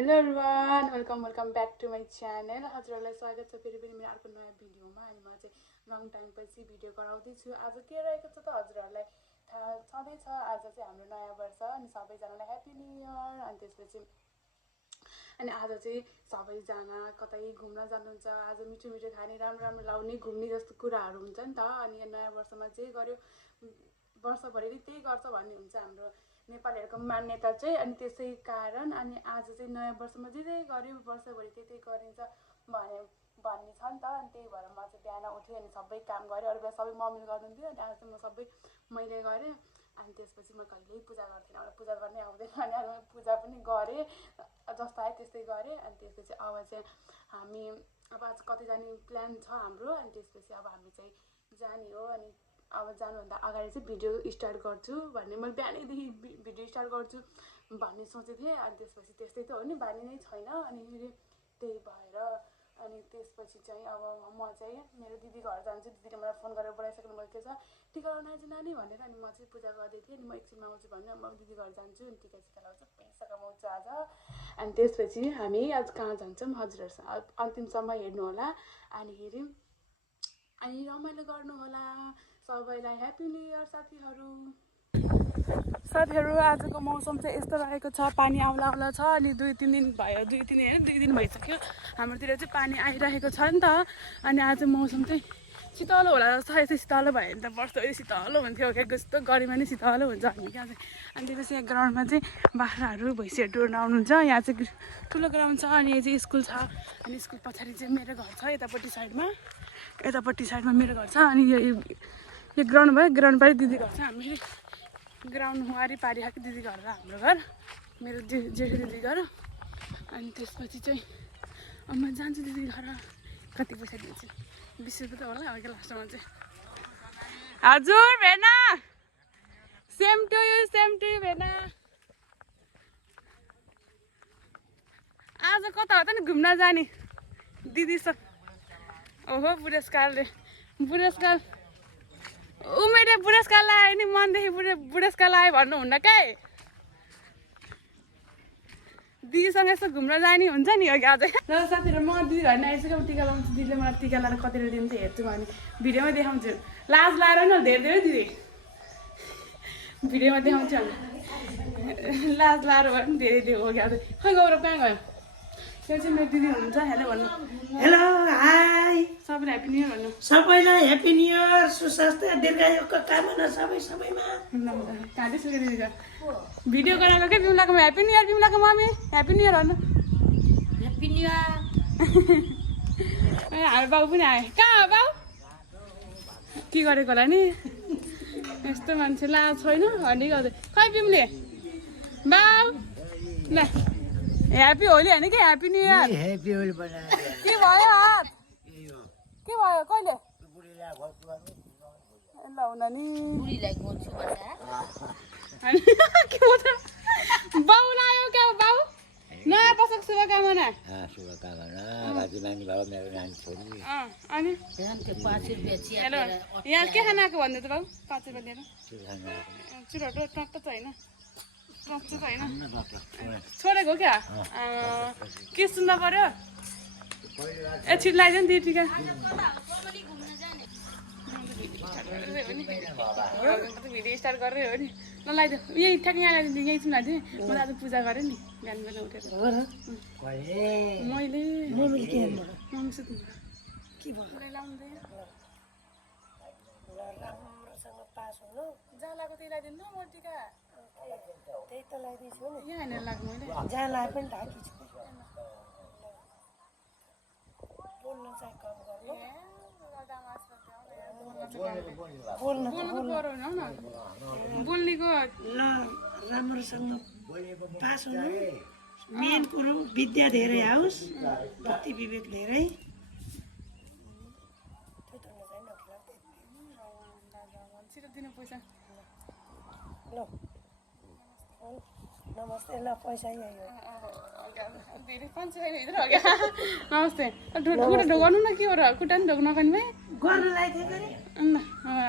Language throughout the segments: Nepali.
Hello everyone welcome back to my channel. हजुरहरूलाई स्वागत छ फेरि पनि मेरो अर्को नयाँ भिडियोमा। अनि म चाहिँ लङ टाइमपछि भिडियो गराउँदैछु। आज के रहेको छ त हजुरहरूलाई थाहा छँदैछ। आज चाहिँ हाम्रो नयाँ वर्ष अनि सबैजनालाई ह्याप्पी न्यू इयर। अनि त्यसपछि आज चाहिँ सबैजना कतै घुम्न जानुहुन्छ। आज मिठो मिठो खाने राम्रो राम्रो लाउने घुम्ने जस्तो कुराहरू हुन्छ नि त। अनि नयाँ वर्षमा जे गर्यो वर्षभरि त्यही गर्छ भन्ने हुन्छ हाम्रो नेपालीहरूको मान्यता चाहिँ। अनि त्यसै कारण अनि आज चाहिँ नयाँ वर्षमा जे जे गर्यो वर्षभरि त्यही गरिन्छ भन्ने छ नि त। अनि त्यही भएर म चाहिँ बिहान उठेँ अनि सबै काम गरेँ। अरू बेला सबै मम्मीले गर्नुहुन्थ्यो अनि आज चाहिँ म सबै मैले गरेँ। अनि त्यसपछि म कहिल्यै पूजा गर्थेन, मलाई पूजा गर्नै आउँदैन। अनि आज म पूजा पनि गरेँ, जस्तो आयो त्यस्तै गरेँ। अनि त्यसपछि अब चाहिँ हामी आज कतै जाने प्लान छ हाम्रो। अनि त्यसपछि अब हामी चाहिँ जाने हो। अनि अब जानुभन्दा अगाडि चाहिँ भिडियो स्टार्ट गर्छु भन्ने मैले बिहानैदेखि भिडियो स्टार्ट गर्छु भन्ने सोचेको थिएँ। अनि त्यसपछि त्यस्तै त हो नि, बानी नै छैन। अनि फेरि त्यही भएर अनि त्यसपछि चाहिँ अब म चाहिँ मेरो दिदी घर जान्छु। दिदीले मलाई फोन गरेर बोलाइसक्नु भएको छ टिका लाउन आइज नानी भनेर। अनि म चाहिँ पूजा गर्दै थिएँ। अनि म एकछिनमा आउँछु भन्नु म दिदी घर जान्छु अनि टिका सिका लाउँछु, पैसा कमाउँछु आज। अनि त्यसपछि हामी आज कहाँ जान्छौँ हजुरहरूसँग अन्तिमसम्म हेर्नु होला। अनि रमाइलो गर्नु होला। सबैलाई ह्याप्पी न्यू इयर साथीहरू। आजको मौसम चाहिँ यस्तो रहेको छ, पानी आउला छ। अनि दुई तिन दिन भइसक्यो हाम्रोतिर चाहिँ पानी आइरहेको छ नि त। अनि आज मौसम चाहिँ शीतलो होला जस्तो। यस्तै शीतलो भयो भने त वर्ष शीतलो हुन्थ्यो क्या, यस्तो गरिमा नै शीतलो हुन्छ हामी क्या चाहिँ। अनि त्यसपछि यहाँ ग्राउन्डमा चाहिँ बाख्राहरू भैँसीहरू डोर्न आउनुहुन्छ। यहाँ चाहिँ ठुलो ग्राउन्ड छ अनि यहाँ चाहिँ स्कुल छ। अनि स्कुल पछाडि चाहिँ मेरो घर छ, यतापट्टि साइडमा मेरो घर छ। अनि यो ग्राउन्ड भयो, ग्राउन्ड पारि दिदी घर छ। हामी ग्राउन्ड वारिपारि खालको दिदी घर र हाम्रो घर, मेरो जेठो दिदी घर। अनि त्यसपछि चाहिँ अब म जान्छु दिदी घर। कति पैसा दिन्छु, 20 रुपियाँ त होला अब क्या लास्टमा चाहिँ। हजुर भेना, सेम टु यु भेना। आज कता हो त नि घुम्न जाने दिदीसँग? ओहो बुढेसकाल उमेरले बुढेसकाल आयो नि, मनदेखि बुढेसकाल आयो भन्नुहुन्न क्या। दिदीसँग यसो घुम्न जाने हुन्छ नि अघि अझै। र साथीहरू म दिदी घर आइसक्यो, टिका लाउँछु। दिदीले मलाई टिका लाएर कतिवटा दिन्छ हेर्छु भने भिडियोमा देखाउँछु। लाज लाएर न धेरै दिदी भिडियोमा देखाउँछु भने लाज लाएर भए पनि धेरै दियो हो क्या अझै। खै गौरव कहाँ गयो? त्यो चाहिँ मेरो दिदी हुनुहुन्छ। हेलो भन्नु। हेलो हाई सबैलाई ह्याप्पी न्यु इयर भन्नु। सबैलाई ह्याप्पी न्यु इयर, सुस्वास्थ्य दीर्घायुको कामना सबैमा। कहाँ सुके दिदी छ भिडियो गराएको क्या बिमलाको ह्याप्पी न्यु इयर। बिमलाको मम्मी ह्याप्पी न्यु इयर भन्नु। Happy new year. हाम्रो बाउ पनि आयो। कहाँ हो बाउ? के गरेको होला नि, यस्तो मान्छे लाज छैन भन्ने गर्दै। खै बिमले बाउ ल ह्याप्पी होली होइन कि happy new year. Happy Holi के भयो हात? के भयो कहिले? ल हुन नि बुढीलाई गोल्छु भन्दा के भन्छ बाउ लायो क्या बाउ? नयाँ वर्षको शुभकामना। अनि त्यो 5 रुपियाँ चिया हेलो यहाँ के खाना आएको भन्दै त बाउ? 5 रुपियाँ दिएर चुरोटो टक्क त होइन, टक्क त होइन, छोडेको क्या। के सुन्न पर्यो? ए छिट लगाइदियो नि दिदी टिका। भिडियो स्टार्ट गरेर हो नि। ल लगाइदियो, यही ठ्याक्क यहाँ लगाइदिन्छु, यहीँ चाहिँ लगाइदिएँ। मैले आज पूजा गरेँ नि बिहान उठेर। मैले मम्मी सुत्नु के भयो लाउँदै जहाँ लगाएको त्यही लगाइदिनु म टिका। त्यही त लगाइदिन्छु नि, यहाँ होइन लाग्नु मैले जहाँ लाए पनि ढाकी छु। बोल्न चाहिँ कम गर्नु, बोल्नेको ल राम्रोसँग पास हुनु। मेन कुरो विद्या धेरै आओस्, बुद्धि विवेक धेरै। छिटो दिनु पैसा। ल नमस्ते। ल पैसा यही हो। नमस्ते। खुट्टा ढोगाउनु न के हो र? खुट्टा पनि ढोग्नु नखाने भाइ गर्नुलाई थियो गरे ल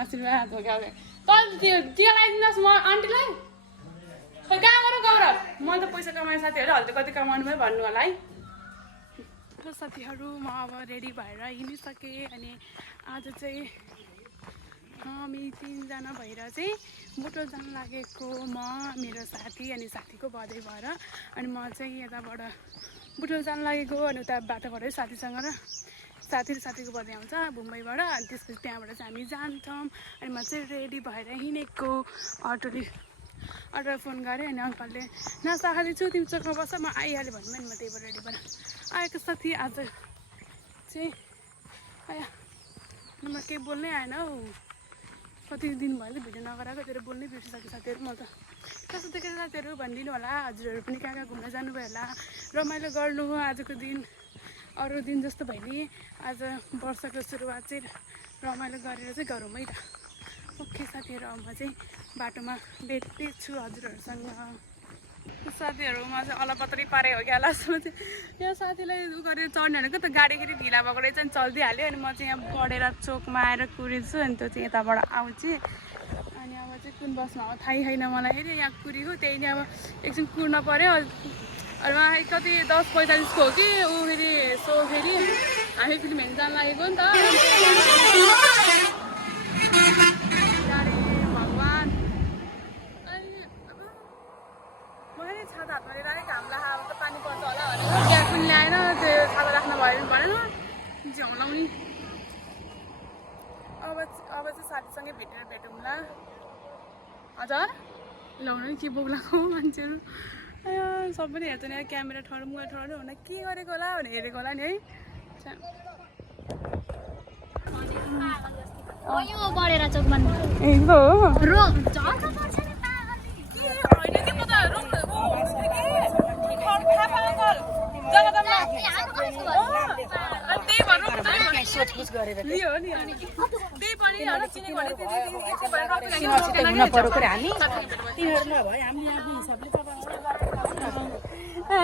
आशीर्वाद हो क्या। तल त्यो लगाइदिनुहोस् म आन्टीलाई। खै कहाँ गएर मैले त पैसा कमाएँ साथीहरू अहिले कति कमाउनु भयो भन्नु होला है। ल साथीहरू म अब रेडी भएर हिँडिसकेँ अनि आज चाहिँ हामी 3 जना भएर चाहिँ बुटोल जान लागेको म मेरो साथी अनि साथीको बर्थडे भएर अनि म चाहिँ यताबाट बुटोल जान लागेको अनि उता बाटोबाटै साथीसँग र साथीको बर्थडे आउँछ मुम्बईबाट अनि त्यसपछि त्यहाँबाट चाहिँ हामी जान्छौँ अनि म चाहिँ रेडी भएर हिँडेको अटोलाई फोन गरेँ अनि अङ्कलले नास्ता खाँदैछु तिमी चोकमा बस्छ म आइहालेँ भन्नु अनि म त्यही भएर रेडी भएर आएको साथी आज चाहिँ आया म केही बोल्नै आएन हौ कति दिन भयो भिडियो नगराएको त्यही बोल्नै बिर्सिसक्यो साथीहरू म त कस्तो देखेर साथीहरू भनिदिनु होला हजुरहरू पनि कहाँ घुम्न जानुभयो होला रमाइलो गर्नु हो आजको दिन अरू दिन जस्तो भइले आज वर्षको सुरुवात चाहिँ रमाइलो गरेर चाहिँ गरौँ है त ओके साथीहरू अब म चाहिँ बाटोमा भेट्दैछु हजुरहरूसँग साथीहरूमा चाहिँ अलपत्री पारे हो क्या लास्टमा चाहिँ यहाँ साथीलाई उ गरेर चढ्ने भनेको त गाडी फेरि ढिला भएको रहेछ अनि चल्दिहाल्यो अनि म चाहिँ यहाँ बढेर चोकमा आएर कुरेछु अनि त्यो चाहिँ यताबाट आउँछु अनि अब चाहिँ कुन बसमा हो थाहै छैन मलाई फेरि यहाँ कुरेको त्यही नै अब एकछिन कुर्न पऱ्यो अनि कति 10:45को हो कि ऊ फेरि सो फेरि हामी फिल्म हेर्नु जान लागेको नि त भगवान् मैले छाता हातमा लिएर आएँ घाम लाग्यो अब त पानी पर्छ होला भनेको ब्याग पनि ल्याएन त्यो छाता राख्न भयो भनेन झ्याउलाउने अब चाहिँ साथीसँगै भेटौँला हजुर ल्याउनु नि के बोक्लाको मान्छेहरू सबैले हेर्छ नि क्यामेरा ठहरौँ हुन के गरेको होला भनेर हेरेको होला नि है बढेर चोकमा ए हो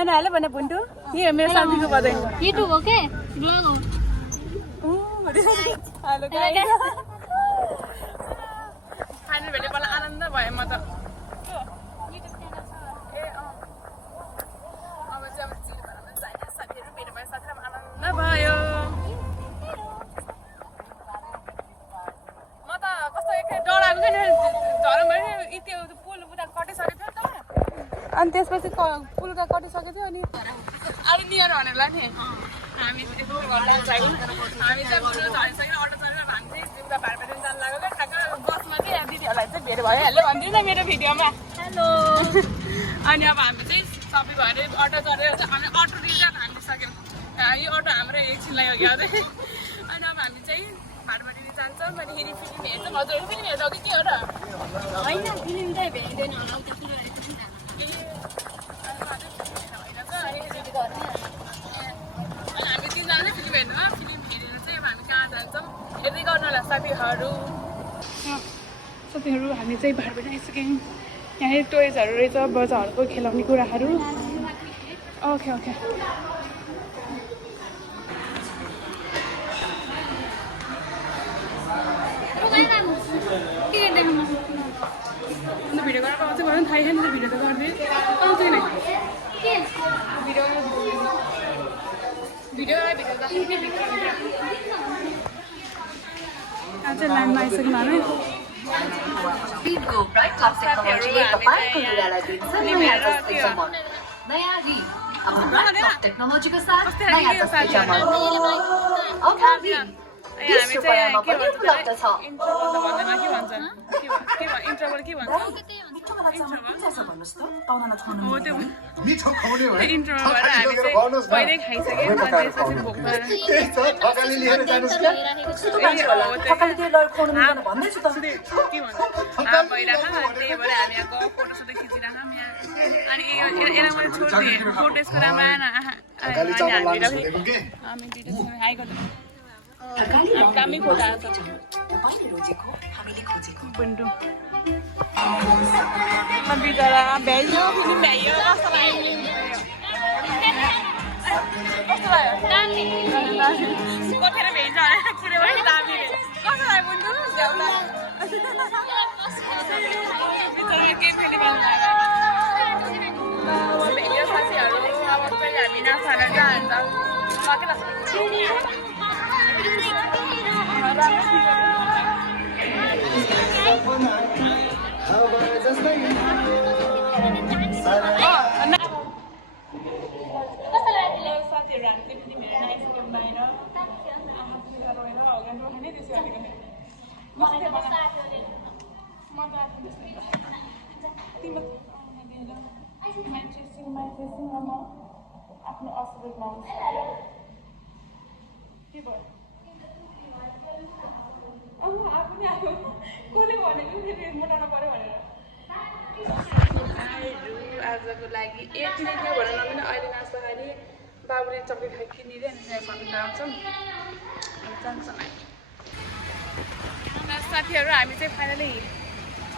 हाले भने बुन्टु यो मेरो साथीको बधाई युट्युब हो के ब्लग हो फाइनल भेटे मलाई आनन्द भयो म त अब चाहिँ साथीहरू भेट भयो साथीहरू आनन्द भयो म त कस्तो एकै डराएको क्या झरम भयो त्यो पुल उता कटिसकेको थियो नि त अनि त्यसपछि पुलका कटिसकेको थियो अनि अलि नियर भनेरलाई नि हामी चाहिँ बुटोल झरिसकेर अटो चढेर हामी चाहिँ उता भाडपाडा जान लाग्यो क्या ठ्याक्क बसमा कि दिदीहरूलाई चाहिँ भेट भइहाल्यो भनिदिनु न मेरो भिडियोमा हेलो अनि अब हामी चाहिँ सबै भएर अटो चढेर चाहिँ हामी अटो रिजर्भ हानिसक्यौँ यो अटो हाम्रो एकछिन लाग्यो क्या चाहिँ अनि अब हामी चाहिँ भाडपाडा जान्छौँ अनि फेरि फिल्म हेर्छौँ हजुर फिल्म हेर्छौँ कि के हो र होइन फिल्म चाहिँ भेट्दैन होला उता हामी 3 जना फिल्म हेर्नु फिल्म हेरेर चाहिँ अब हामी कहाँ जान्छौँ हेर्दै गर्नु होला साथीहरू हामी चाहिँ भाडपाडा आइसक्यौँ यहाँ टोयजहरू रहेछ बच्चाहरूको खेलाउने कुराहरू ओके अन्त भिडियो गरेर आउँछ भन थाहै छैन त भिडियो त गर्दै आउँदैन भिडियो आज लाइनमा आइसक्नु हामी टेक्नोलोजीको साथ नयाँ जमाना हामी चाहिँ के भन्छ इन्ट्रोभल त भन्दैन के भन्छ इन्ट्रोभल के भन्छ हो त्यो इन्ट्रोभल भएर हामी चाहिँ पहिल्यै खाइसक्यौँ अनि त्यसपछि भोक भइरहेको त्यही भएर हामी यहाँ गएको फोटोसोटो खिचिरहेको यहाँ अनि यसलाई मैले छोडिदिएँ फोटो यसको राम्रो आएन हामी दुइटा हाई गर्दैन कामै फोटो आएको छ बुन्टु बिचरा भ्याइयो फेरि भ्याइयो कस्तो लाग्यो कतिखेर भेट्छ किनभने दामी कस्तो लाग्यो बुन्टु झ्याउला बिचरा के फेरि हामी नाच्न जान्छ साथीहरू हामीले पनि मेरो आइसक्यौँ बाहिर आफ्नो असुविधा के भयो आफू नि आफू कसले भनेको फेरि मोटाउनु पऱ्यो भनेर आजको लागि यति नै थियो भनेर नमिन अहिले नास्ता खाने बाबुले चक्लेट खाइ किनिदिए अनि भन्नु आउँछौँ जान्छौँ साथीहरू हामी चाहिँ फाइनली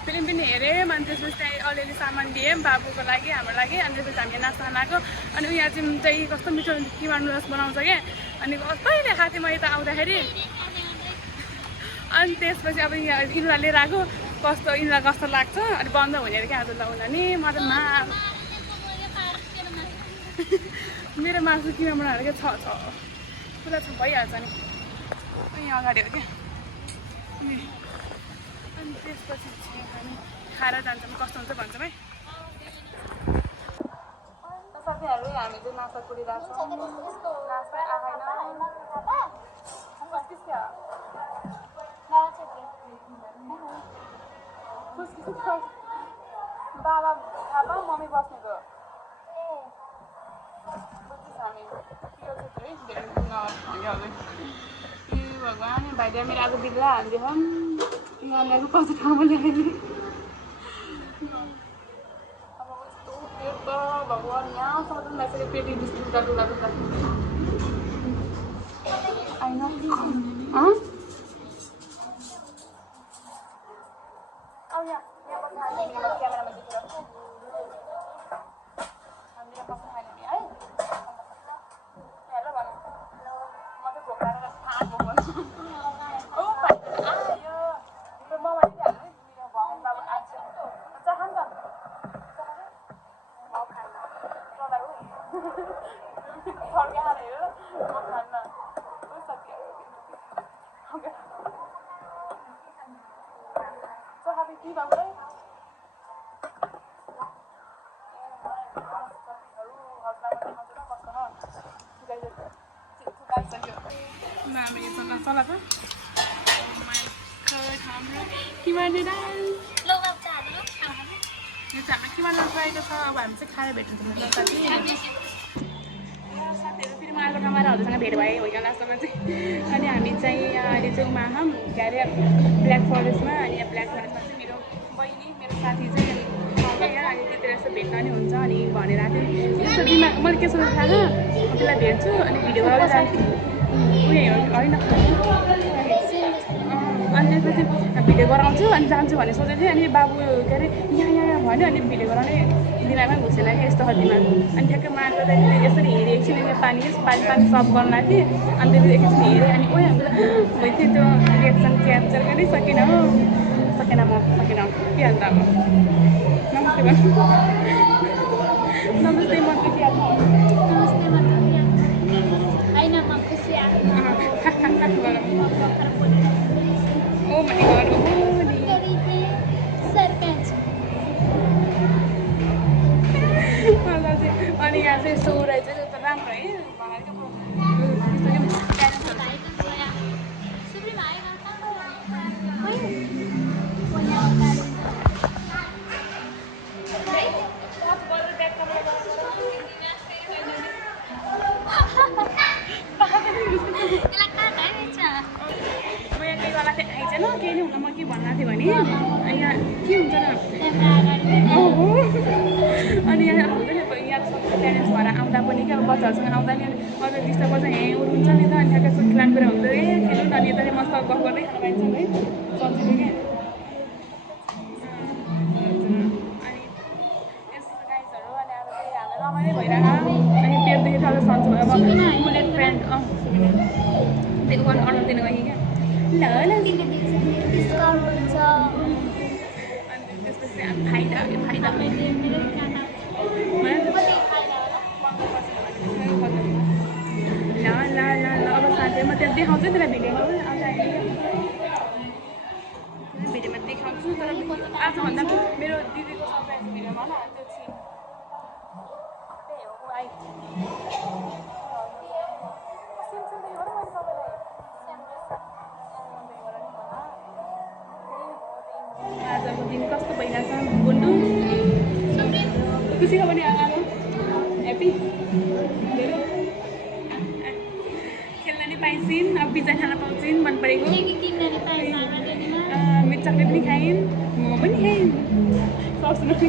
फिल्म पनि हेऱ्यौँ अनि त्यसपछि त्यहाँ अलिअलि सामान दियौँ बाबुको लागि हाम्रो लागि अनि त्यसपछि हामीले नास्ता खानाको अनि उहाँ चाहिँ कस्तो मिठो किमा नुडल्स बनाउँछ क्या अनि कहिले खाएको थिएँ म यता आउँदाखेरि अनि त्यसपछि अब यहाँ इन्द्र लिएर आएको कस्तो इन्द्र कस्तो लाग्छ अनि बन्द हुने अरे क्या आज लाउँदा नि म त मेरो मासु किमा बनाएर क्या छ पुरा छ भइहाल्छ नि यहाँ अगाडि हो क्या अनि त्यसपछि हामी खाएर जान्छौँ कस्तो हुन्छ भन्छौँ है साथीहरू हामी चाहिँ नास्ता कुरिरहेको छौँ नास्ता आएन बाबा थापा मम्मी बस्नेको हामी भगवान् भाइले मेरो आज बिल्ला हालिदियो यहाँनिर कस्तो ठाउँमा ल्याएँ भगवान् यहाँ सधैँ फेरि पेटी बिस्कुट डुला डुला आइन क्यामेरामा देखेर हामीले कस्तो खाने है हेलो भन म चाहिँ भोकाएर थाहा भयो ओ आयो म भनिदिइहाल्नु है भगवान् बाबु आइन्छ चाहन्छ म खान्न तँलाई हो फर्काएर हेर म खान्न सक्यो चाहबे कि बाबुलाई चला त किमा किमा नखाएको छ अब हामी चाहिँ खाएर भेट्नु साथीहरू फेरि म अर्को ठाउँमा हजुरसँग भेट भएँ होइन लास्टमा चाहिँ अनि हामी चाहिँ अहिले चाहिँ उमाहम के अरे ब्ल्याक फरेस्टमा अनि यहाँ ब्ल्याक फरेस्टमा चाहिँ मेरो बहिनी मेरो साथी चाहिँ यहाँ अनि त्यतिर यस्तो भेट्न नि हुन्छ अनि भनेर आएको थिएँ यस्तो दिमाग मैले के सोच्नु थाहा त्यसलाई भेट्छु अनि भिडियो गरेर जान्छु उयो होइन अनि त्यसपछि भिडियो गराउँछु अनि जान्छु भन्ने सोचेको थिएँ अनि बाबु के अरे यहाँ भन्यो अनि भिडियो गराउने दिमागमै घुसेन कि यस्तो खतीमा अनि ठ्याक्कै मार्दा त्यहाँदेखि यसरी हेरेँ एकछिन पानी पानी सफ गर्न लाग्थेँ अनि त्यसपछि एकछिन हेरेँ अनि ओइ हामीलाई मैले त्यो रिएक्सन क्याप्चर गर्नै सकिनँ हो सकेन म सकेन के अन्त अब नमस्ते भन्नु नमस्ते म के ओ माय गॉड अनि यहाँ चाहिँ यस्तो उडाइ चाहिँ त राम्रो है केही नै हुन म के भन्नु थिएँ भने यहाँ के हुन्छ न अनि यहाँ हुन्छ नि यहाँ सबै प्यारेन्ट्स भएर आउँदा पनि क्या बच्चाहरूसँग आउँदा नि अझै डिस्टर्ब गर्छ हरू हुन्छ नि त अनि ठ्याक्कै सुक्लान गरेर हुन्छ ए खेल्नु न अनि यता मस्त गफ गर्दै खानु पाइन्छ है सजिलो क्या अनि यस्तो गाइजहरू अनि अब चाहिँ हामीलाई रमाइलो भइरहेको अनि पेटदेखि अझ सन्चो भयो अब बुलेट फ्रेन्ड त्यो गर्नु अर्डर दिनु गएँ क्या ल डिस्काउन्ट हुन्छ अनि त्यसपछि फाइदा फाइदा त्यहाँ देखाउँछ नि त्यसलाई भिडियोमा पनि भिडियोमा देखाउँछु तर आजभन्दा मेरो दिदीको सरप्राइज भिडियोमा होला त्यो चाहिँ त्यही हो ऊ आजको दिन कस्तो भइरहेछ गुन्डु खुसी खबर नि आमा ह्याप्पी धेरै खेल्न नि पाइसिन् अब पिज्जा खान पाउँछिन् मन परेको मिठ चक्लेट पनि खाइन् मोमो पनि खाइन् सक्छु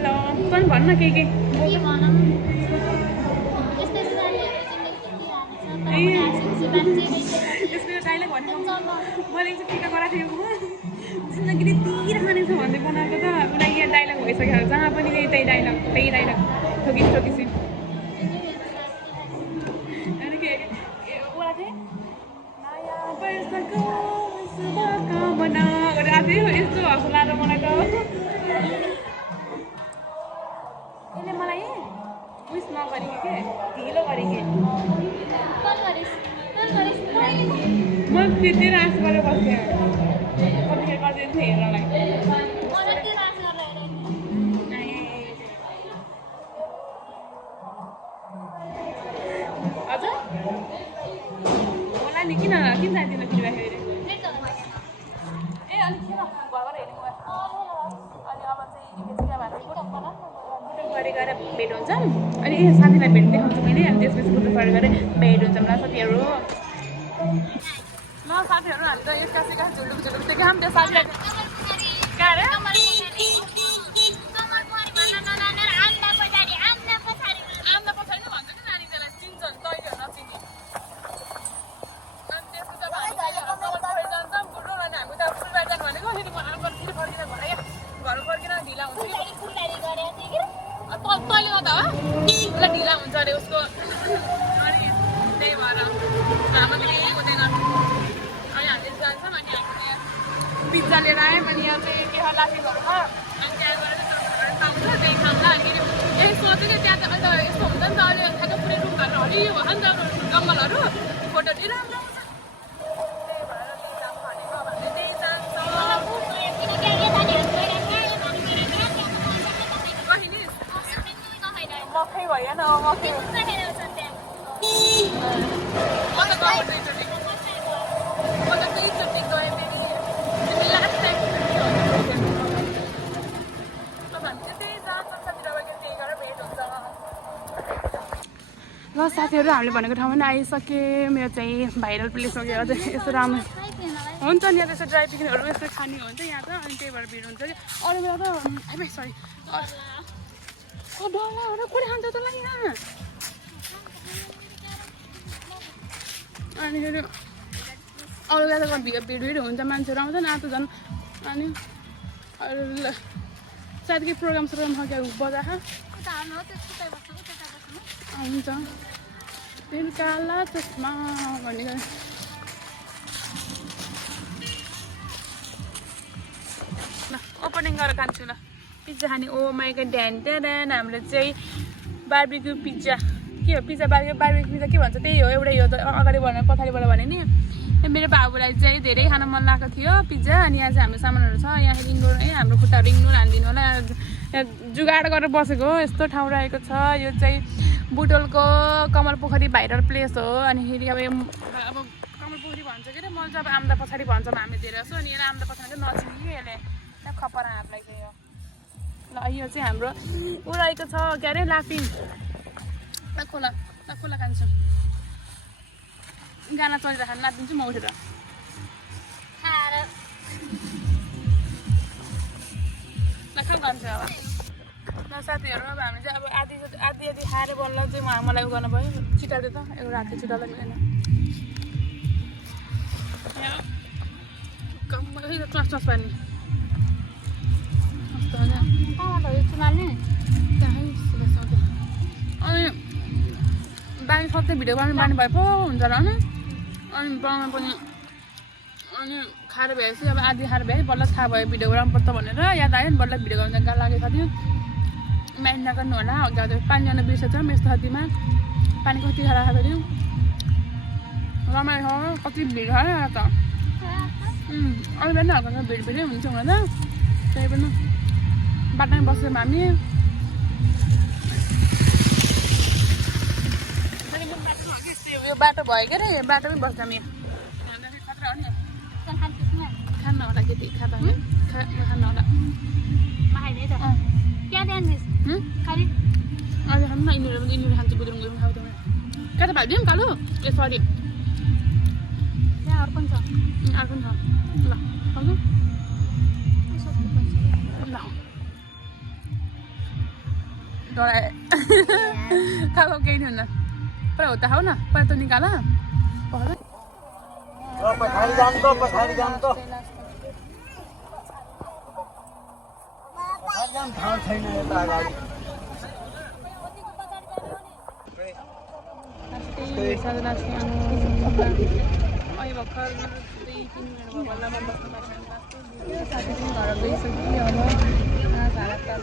ल तँ भन्न के त्यसको डाइलग भनेको मैले चाहिँ टिका गराएको थिएँ जिन्दगीले तिर खानेछ भन्दै बनाएको त उसलाई यहाँ डाइलग भइसक्यो जहाँ पनि त्यही डाइलग ठोकिसी अनि के उसलाई चाहिँ नयाँ वर्षको शुभकामना गरेर आज यस्तो हँस लाएर बनाएको यसले मलाई उइस नगरेको के ढिलो गरेको म त्यतिर आश गरेर बस्थेँ कतिखेर गरिदिन्छु हेर्नलाई हजुर होला नि किन चाहिँदैन किन्दाखेरि ए अलिक किन घरबाट हेर्ने अनि अब चाहिँ के भन्छ बुटो गरेर भेट हुन्छ अनि साथीलाई भेट देखाउँछु मैले अनि त्यसपछि बुटो गरेर भेट हुन्छ मलाई साथीहरू ल साथीहरू हामी त एक्कासी झुलुक देखाऊँ त्यो साथीलाई कहाँ अरे आम्दा पछाडि भन्छ नि नानी त्यसलाई चिन्छ नि तैँले नचिनी अनि त्यसको चाहिँ जान्छ बुटो अनि हामी त फुलबारी जानु भनेको फेरि म आमा फेरि फर्किन भने घर फर्किन ढिला हुन्छ तैँले गर्दा हो उसलाई ढिला हुन्छ अरे उसको अनि त्यही भएर हाम्रो फेरि हुँदैन अनि हामी जान्छौँ अनि हामीले पिज्जा लिएर आयौँ अनि यहाँ चाहिँ के लाफिङहरू छ अनि त्यहाँ गएर पाउँछ त्यही खाउँला अनि यही सोच्यो कि त्यहाँ त अन्त यस्तो हुन्छ नि त अहिले ठ्याक्कै पुरै रुमहरू हरियो भयो नि त जङ्गलहरू फोटो चाहिँ राम्रो आउँछ त्यही भएर त्यही जान्छ भनेको अब हामीले त्यही जान्छौँ मकै भएन मकै म त एकचोटि गएँ फेरि लास्ट टाइम ल साथीहरू हामीले भनेको ठाउँमा पनि आइसकेँ मेरो चाहिँ भाइरल प्लेस हो कि अझै यस्तो राम्रो हुन्छ नि यहाँ त्यस्तो ड्राई पिकनिकहरू यस्तो खाने हुन्छ यहाँ त अनि त्यही भएर भिड हुन्छ कि अरू बेला त सरी डल्लाहरू कुनै खान्छ तँलाई यहाँ अनि फेरि अरू बेला त भिड हुन्छ मान्छेहरू आउँछ नि आएको झन् अनि अरू सायद केही प्रोग्राम छ क्या बजा हुन्छ फेरि काला चस्मा भनेको ल ओपनिङ गरेर खान्छु ल पिज्जा खाने ओ माइको ध्यान त्यहाँ हामीले चाहिँ बार्बिक्यू पिज्जा के हो पिज्जा बार्बिक्यू पिज्जा के भन्छ त्यही हो एउटै हो अगाडिबाट पछाडिबाट भने नि मेरो बाबुलाई चाहिँ धेरै खान मन लागेको थियो पिज्जा अनि यहाँ चाहिँ हाम्रो सामानहरू छ यहाँ रिङ्गोर हाम्रो खुट्टाहरू रिङ्गोर हानिदिनु होला यहाँ जुगाड गरेर बसेको हो यस्तो ठाउँ रहेको छ यो चाहिँ बुटोलको कमल पोखरी भाइरल प्लेस हो अनि फेरि अब कमल पोखरी भन्छ के अरे मैले चाहिँ अब आम्दा पछाडि भन्छौँ हामी धेरै जस्तो अनि यसलाई आम्दा पछाडि चाहिँ नचिन्ने कि यसले त्यहाँ खपरा हातलाई चाहिँ यो ल यो चाहिँ हाम्रो ऊ रहेको छ के अरे लाफिङ खोला खान्छु गाना चलिरहेको नाचिदिन्छु म उठेर खान्छु अब ल साथीहरू अब हामी चाहिँ अब आधी खाएर बल्ल चाहिँ मलाई उ गर्नु भयो छिटाल्दै त एउटा हातले छिटाल्दै मिलेन चस पानी अनि बानी सधैँ भिडियो बनाउनु बानी भए पो हुन्छ होला अनि बनाउनु पनि अनि खाएर भएपछि अब आधी खाएर भए बल्ल थाहा भयो भिडियो बनाउनुपर्छ भनेर याद आयो नि बल्ल भिडियो बनाउनु गाह्रो लागेको थियो माइन्ड नगर्नु होला अगाडि पानी ल्याउन बिर्सेछ मेरो साथीमा पानी कति खाएर खाएको थियो रमाइलो हो कति भिड छ यहाँ त अरू बेला हल्का भिड भिडै हुन्छ होला त त्यही पनि बाटोमै बस्यौँ हामी यो बाटो भयो के अरे बाटोमै बस्दा हामी खतरा हो नि खान्न होला केटी खाता खान्न होला अहिले खानु न यिनीहरू खान्छ बुझौँ गयौँ खाउँदैन कता भाइ दिउँ कालु ए सरी अर्को छ ल खानु ल डराए खाऊ केही नि हुन्न पर हो त खाऊ न पर त निकाल पछाडि जानु त ठाउँ छैन यता अगाडि अहिले भर्खर 2-3 मिनट भयो बल्लमा बस्नु पाइन्छ साथी पनि घर गइसक्यो होला झाडा ताल